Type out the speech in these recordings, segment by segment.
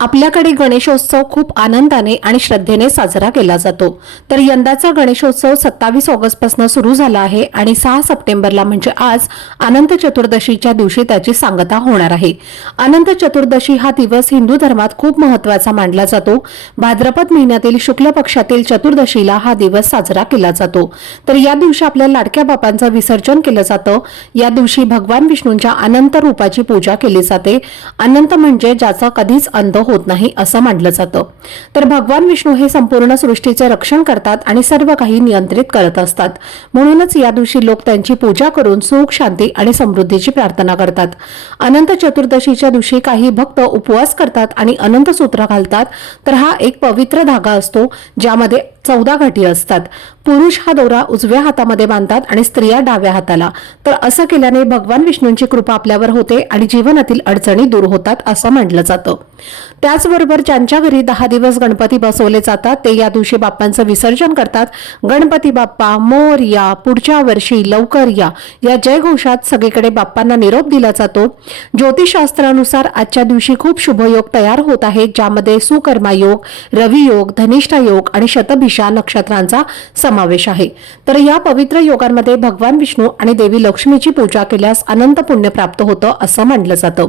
आपल्याकडे गणेशोत्सव खूप आनंदाने आणि श्रद्धेने साजरा केला जातो. तर यंदाचा गणेशोत्सव सत्तावीस ऑगस्टपासून सुरू झाला आहे आणि सहा सप्टेंबरला म्हणजे आज अनंत चतुर्दशीच्या दिवशी त्याची सांगता होणार आहे. अनंत चतुर्दशी हा दिवस हिंदू धर्मात खूप महत्त्वाचा मानला जातो. भाद्रपद महिन्यातील शुक्ल पक्षातील चतुर्दशीला हा दिवस साजरा केला जातो. तर या दिवशी आपल्या लाडक्या बापांचं विसर्जन केलं जातं. या दिवशी भगवान विष्णूंच्या अनंत रूपाची पूजा केली जाते. अनंत म्हणजे ज्याचा कधीच अंत होत नाही असं मानलं जातं. तर भगवान विष्णू हे संपूर्ण सृष्टीचे रक्षण करतात आणि सर्व काही नियंत्रित करत असतात. म्हणूनच या दिवशी लोक त्यांची पूजा करून सुख शांती आणि समृद्धीची प्रार्थना करतात. अनंत चतुर्दशीच्या दिवशी काही भक्त उपवास करतात आणि अनंत सूत्र घालतात. तर हा एक पवित्र धागा असतो ज्यामध्ये चौदा घाटी असतात. पुरुष हा दोरा उजव्या हातामध्ये बांधतात आणि स्त्रिया डाव्या हाताला. तर असं केल्याने भगवान विष्णूंची कृपा आपल्यावर होते आणि जीवनातील अडचणी दूर होतात असं म्हटलं जातं. त्याचबरोबर ज्यांच्या घरी दहा दिवस गणपती बसवले जातात ते या दिवशी बाप्पांचं विसर्जन करतात. गणपती बाप्पा मोर या पुढच्या वर्षी लवकर या या जयघोषात सगळीकडे बाप्पांना निरोप दिला जातो. ज्योतिषशास्त्रानुसार आजच्या दिवशी खूप शुभयोग तयार होत आहेत ज्यामध्ये सुकर्मा योग रवियोग धनिष्ठा योग आणि शतभिषा नक्षत्रांचा समावेश आहे. तर या पवित्र योगांमध्ये भगवान विष्णू आणि देवी लक्ष्मीची पूजा केल्यास अनंत पुण्य प्राप्त होतं असं मानलं जातं.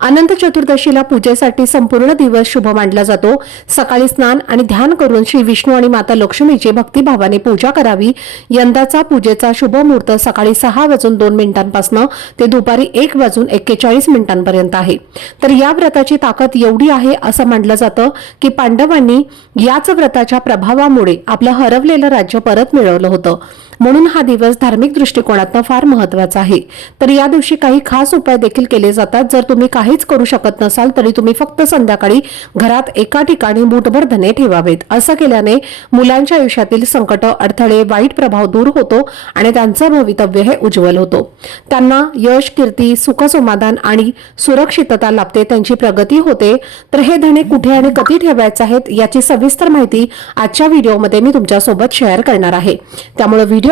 अनंत चतुर्दशीला पूजेसाठी संपूर्ण दिवस शुभ मानला जातो. सकाळी स्नान आणि ध्यान करून श्री विष्णू आणि माता लक्ष्मीची भक्तिभावाने पूजा करावी. यंदाचा पूजेचा शुभ मुहूर्त सकाळी सहा वाजून दोन मिनिटांपासून ते दुपारी एक वाजून एक्केचाळीस मिनिटांपर्यंत आहे. तर या व्रताची ताकद एवढी आहे असं मानलं जातं की पांडवांनी याच व्रताच्या प्रभावामुळे आपलं हरवलेलं राज्य परत मिळवलं होतं. म्हणून हा दिवस धार्मिक दृष्टिकोनातनं फार महत्त्वाचा आहे. तर या दिवशी काही खास उपाय देखील केले जातात. जर तुम्ही काहीच करू शकत नसाल तरी तुम्ही फक्त संध्याकाळी घरात एका ठिकाणी मूठभर धने ठेवावेत. असं केल्याने मुलांच्या आयुष्यातील संकट अडथळे वाईट प्रभाव दूर होतो आणि त्यांचं भवितव्य हे उज्ज्वल होतो. त्यांना यश कीर्ती सुख समाधान आणि सुरक्षितता लाभते त्यांची प्रगती होते. तर हे धने कुठे आणि कधी ठेवायचे आहेत याची सविस्तर माहिती आजच्या व्हिडिओमध्ये मी तुमच्यासोबत शेअर करणार आहे. त्यामुळे व्हिडिओ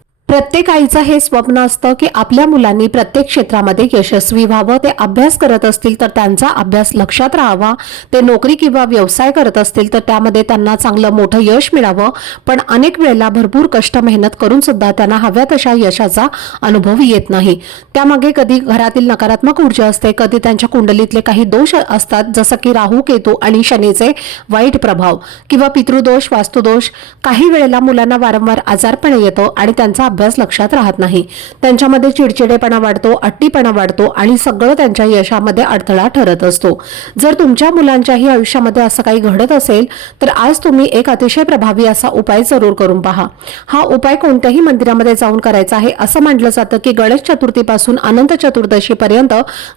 प्रत्येक आईचं हे स्वप्न असतं की आपल्या मुलांनी प्रत्येक क्षेत्रामध्ये यशस्वी व्हावं ते अभ्यास करत असतील तर त्यांचा अभ्यास लक्षात राहावा ते नोकरी किंवा व्यवसाय करत असतील तर त्यामध्ये त्यांना चांगलं मोठं यश मिळावं. पण अनेक वेळेला भरपूर कष्ट मेहनत करून सुद्धा त्यांना हव्या तशा यशाचा अनुभव येत नाही. त्यामागे कधी घरातील नकारात्मक ऊर्जा असते कधी त्यांच्या कुंडलीतले काही दोष असतात जसं की राहू केतू आणि शनीचे वाईट प्रभाव किंवा पितृदोष वास्तुदोष. काही वेळेला मुलांना वारंवार आजारपणे येतो आणि त्यांचा अभ्यास लक्षात राहत नाही. त्यांच्यामध्ये चिडचिडेपणा वाढतो अट्टीपणा वाढतो आणि सगळं त्यांच्या यशामध्ये अडथळा ठरत असतो. जर तुमच्या मुलांच्याही आयुष्यामध्ये असं काही घडत असेल तर आज तुम्ही एक अतिशय प्रभावी असा उपाय जरूर करून पहा. हा उपाय कोणत्याही मंदिरामध्ये जाऊन करायचा आहे असं म्हटलं जातं की गणेश चतुर्थीपासून अनंत चतुर्दशीपर्यंत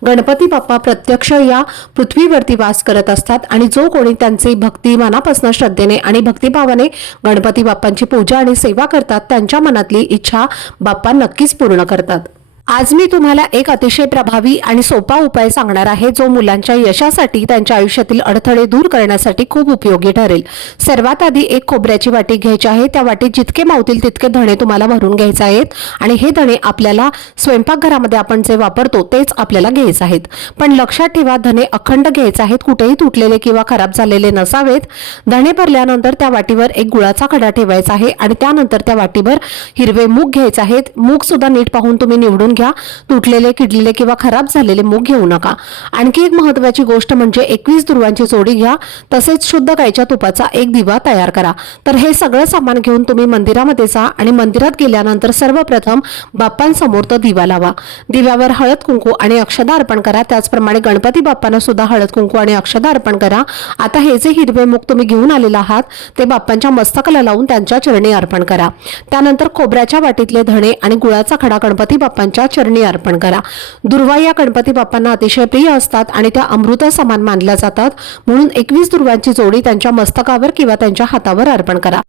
गणपती बाप्पा प्रत्यक्ष या पृथ्वीवरती वास करत असतात आणि जो कोणी त्यांची भक्ती मनापासून श्रद्धेने आणि भक्तिभावाने गणपती बाप्पांची पूजा आणि सेवा करतात त्यांच्या मनातली इच्छा बाप्पा नक्कीच पूर्ण करतात. आज मी तुम्हाला एक अतिशय प्रभावी आणि सोपा उपाय सांगणार आहे जो मुलांच्या यशासाठी त्यांच्या आयुष्यातील अडथळे दूर करण्यासाठी खूप उपयोगी ठरेल. सर्वात आधी एक खोबऱ्याची वाटी घ्यायची आहे. त्या वाटीत जितके मावतील तितके धणे तुम्हाला भरून घ्यायचे आहेत आणि हे धणे आपल्याला स्वयंपाकघरामध्ये आपण जे वापरतो तेच आपल्याला घ्यायचे आहेत. पण लक्षात ठेवा धणे अखंड घ्यायचे आहेत. कुठेही तुटलेले किंवा खराब झालेले नसावेत. धणे भरल्यानंतर त्या वाटीवर एक गुळाचा खडा ठेवायचा आहे आणि त्यानंतर त्या वाटीवर हिरवे मूग घ्यायचे आहेत. मूग सुद्धा नीट पाहून तुम्ही निवडून घ्या तुटलेले किडलेले किंवा खराब झालेले मूग घेऊ नका. आणखी एक महत्वाची गोष्ट म्हणजे एकवीस दुर्वांची जोडी घ्या तसेच शुद्ध गायच्या तुपाचा एक दिवा तयार करा. तर हे सगळं सामान घेऊन तुम्ही मंदिरामध्ये जा आणि मंदिरात गेल्यानंतर सर्वप्रथम बाप्पांसमोर तो दिवा लावा. दिव्यावर हळद कुंकू आणि अक्षदा अर्पण करा. त्याचप्रमाणे गणपती बाप्पांना सुद्धा हळद कुंकू आणि अक्षदा अर्पण करा. आता हे जे हिरवे मुख तुम्ही घेऊन आलेला आहात ते बाप्पांच्या मस्तकाला लावून त्यांच्या चरणी अर्पण करा. त्यानंतर खोबऱ्याच्या वाटीतले धणे आणि गुळाचा खडा गणपती बाप्पांच्या चरणी अर्पण करा. दुर्वा या गणपती बाप्पांना अतिशय प्रिय असतात आणि त्या अमृता समान मानल्या जातात. म्हणून एकवीस दुर्वांची जोडी त्यांच्या मस्तकावर किंवा त्यांच्या हातावर अर्पण करा.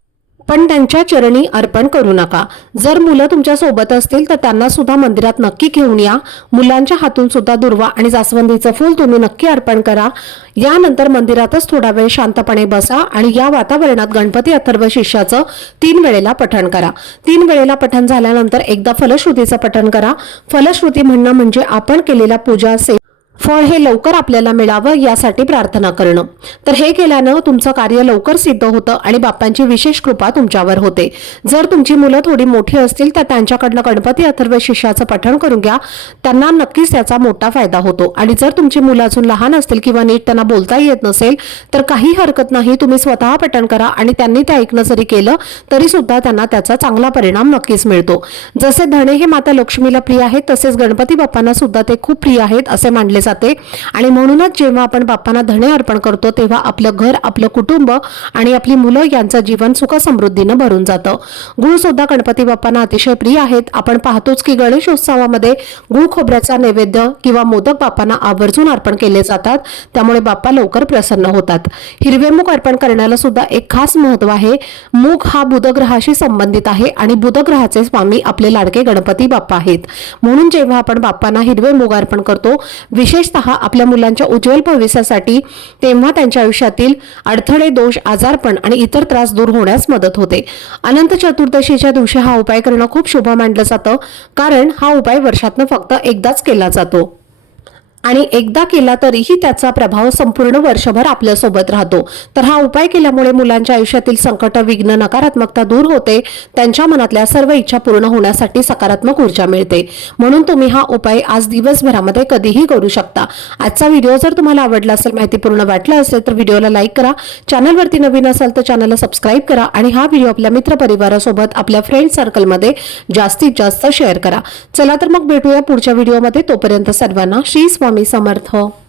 पण त्यांच्या चरणी अर्पण करू नका. जर मुलं तुमच्यासोबत असतील तर त्यांना सुद्धा मंदिरात नक्की घेऊन या. मुलांच्या हातून सुद्धा दुर्वा आणि जास्वंदीचं फूल तुम्ही नक्की अर्पण करा. यानंतर मंदिरातच थोडा वेळ शांतपणे बसा आणि या वातावरणात गणपती अथर्व शिष्याचं तीन वेळेला पठण करा. तीन वेळेला पठण झाल्यानंतर एकदा फलश्रुतीचं पठण करा. फलश्रुती म्हणणं म्हणजे आपण केलेल्या पूजा असेल फळ हे लवकर आपल्याला मिळावं यासाठी प्रार्थना करणं. तर हे केल्यानं तुमचं कार्य लवकर सिद्ध होतं आणि बाप्पांची विशेष कृपा तुमच्यावर होते. जर तुमची मुलं थोडी मोठी असतील तर त्यांच्याकडनं गणपती अथर्व शिष्याचं पठण करून घ्या. त्यांना नक्कीच त्याचा मोठा फायदा होतो. आणि जर तुमची मुलं अजून लहान असतील किंवा नीट त्यांना बोलता येत नसेल तर काही हरकत नाही तुम्ही स्वतः पठण करा आणि त्यांनी ते ऐकणं जरी केलं तरी सुद्धा त्यांना त्याचा चांगला परिणाम नक्कीच मिळतो. जसे धणे हे माता लक्ष्मीला प्रिय आहेत तसेच गणपती बाप्पांना सुद्धा ते खूप प्रिय आहेत असे मानले जाते. आणि म्हणूनच जेव्हा आपण बाप्पांना धणे अर्पण करतो तेव्हा आपलं घर आपलं कुटुंब आणि आपली मुलं यांचं जीवन सुख समृद्धीनं भरून जातं. गुळ सुद्धा गणपती बाप्पांना अतिशय प्रिय आहेत. आपण पाहतोच की गणेशोत्सवामध्ये गुळ खोबऱ्याचा नैवेद्य किंवा मोदक बाप्पांना आवर्जून अर्पण केले जातात. त्यामुळे बाप्पा लवकर प्रसन्न होतात. हिरवे मूग अर्पण करण्याला सुद्धा एक खास महत्त्व आहे. मूग हा बुधग्रहाशी संबंधित आहे आणि बुधग्रहाचे स्वामी आपले लाडके गणपती बाप्पा आहेत. म्हणून जेव्हा आपण बाप्पांना हिरवे मूग अर्पण करतो विशेषत आपल्या मुलांच्या उज्ज्वल भविष्यासाठी तेव्हा त्यांच्या आयुष्यातील अडथळे दोष आजारपण आणि इतर त्रास दूर होण्यास मदत होते. अनंत चतुर्दशीच्या दिवशी हा उपाय करणं खूप शुभ मानलं जातं कारण हा उपाय वर्षातनं फक्त एकदाच केला जातो. आणि एकदा केला तरीही त्याचा प्रभाव संपूर्ण वर्षभर आपल्यासोबत राहतो. तर हा उपाय केल्यामुळे मुलांच्या आयुष्यातील संकट विघ्न नकारात्मकता दूर होते. त्यांच्या मनातल्या सर्व इच्छा पूर्ण होण्यासाठी सकारात्मक ऊर्जा मिळते. म्हणून तुम्ही हा उपाय आज दिवसभरामध्ये कधीही करू शकता. आजचा व्हिडिओ जर तुम्हाला आवडला असेल माहितीपूर्ण वाटला असेल तर व्हिडिओला लाईक करा. चॅनलवरती नवीन असाल तर चॅनलला सबस्क्राईब करा आणि हा व्हिडिओ आपल्या मित्रपरिवारासोबत आपल्या फ्रेंड सर्कलमध्ये जास्तीत जास्त शेअर करा. चला तर मग भेटूया पुढच्या व्हिडिओमध्ये. तोपर्यंत सर्वांना श्री स्वामी समर्थ.